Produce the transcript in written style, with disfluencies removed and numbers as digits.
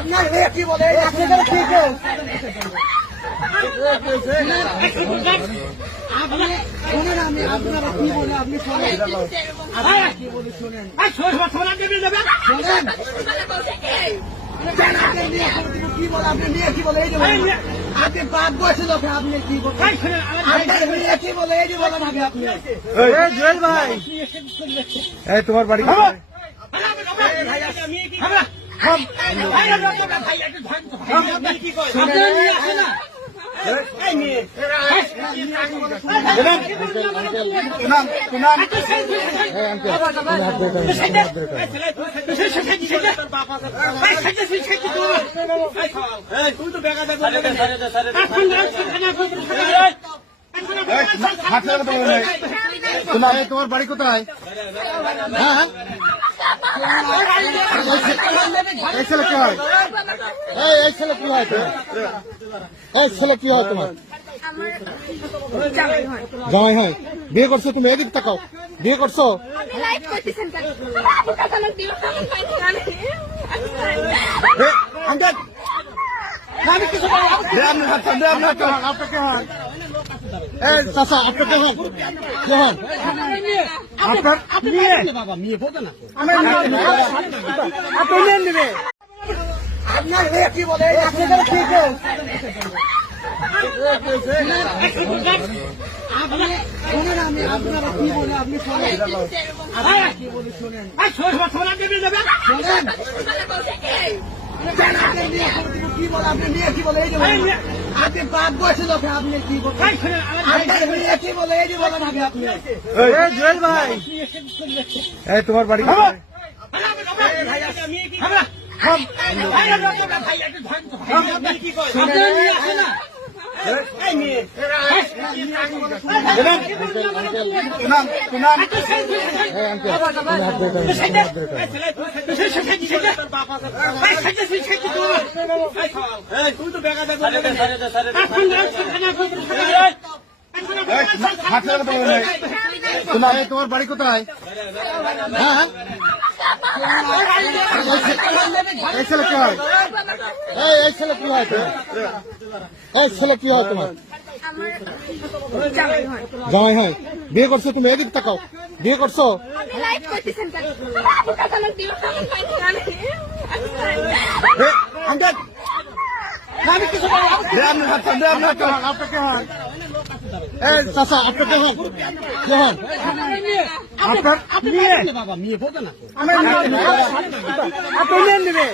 আপনার মেয়ে কি বলে আপনাদের কি কেউ আপনি শোনেন আমি আপনারা কি বলে আপনি শোনেন কি বলে শোনেন শোনেন কি বলে আপনি মেয়ে কি বলে এই যে আপনি বাদ বসে লোকে আপনি কি বলেন আপনার মেয়ে কি বলে এই যে বলেন আগে আপনি জুয়েল ভাই এই তোমার বাড়ি কোথায়? তোমার বাড়ি কোথায়? হ্যাঁ এই ছেলে কি হয়? এই ছেলে কি হয়? এই ছেলে কি হয় তোমার? জামাই হয়। বিয়ে করছো তুমি? এদিক তাকাও। বিয়ে করছো? আপনাকে হন চাষা আপনাকে হন কে হন? আপনার বাবা মেয়ে বলতে না আপনি নেবে আপনার মেয়ে কি বলে আপনাদের কি কেউ আপনি শোনেন আমি আপনারা কি বলে আপনি শোনেন কি বলে শোনেন শোনেন কি বলে আপনি মেয়ে কি বলে এই যে আপনি বাদ বসে লোকে আপনি কি বলেন আপনার মেয়ে কি বলে এই যে বলেন আগে আপনি জুয়েল ভাই এই তোমার বাড়ি কোথায়? তোমার বাড়ি কোথায়? হ্যাঁ এই ছেলে কি হয়? এই ছেলে কি হয়? এই ছেলে কি হয় তোমার? জামাই হয়। বিয়ে করছো তুমি? এদিক তাকাও। বিয়ে করছো? আপনাকে হন চাষা আপনাকে হন কে হন? আপনার বাবা মেয়ে বলতে না আপনি নেবে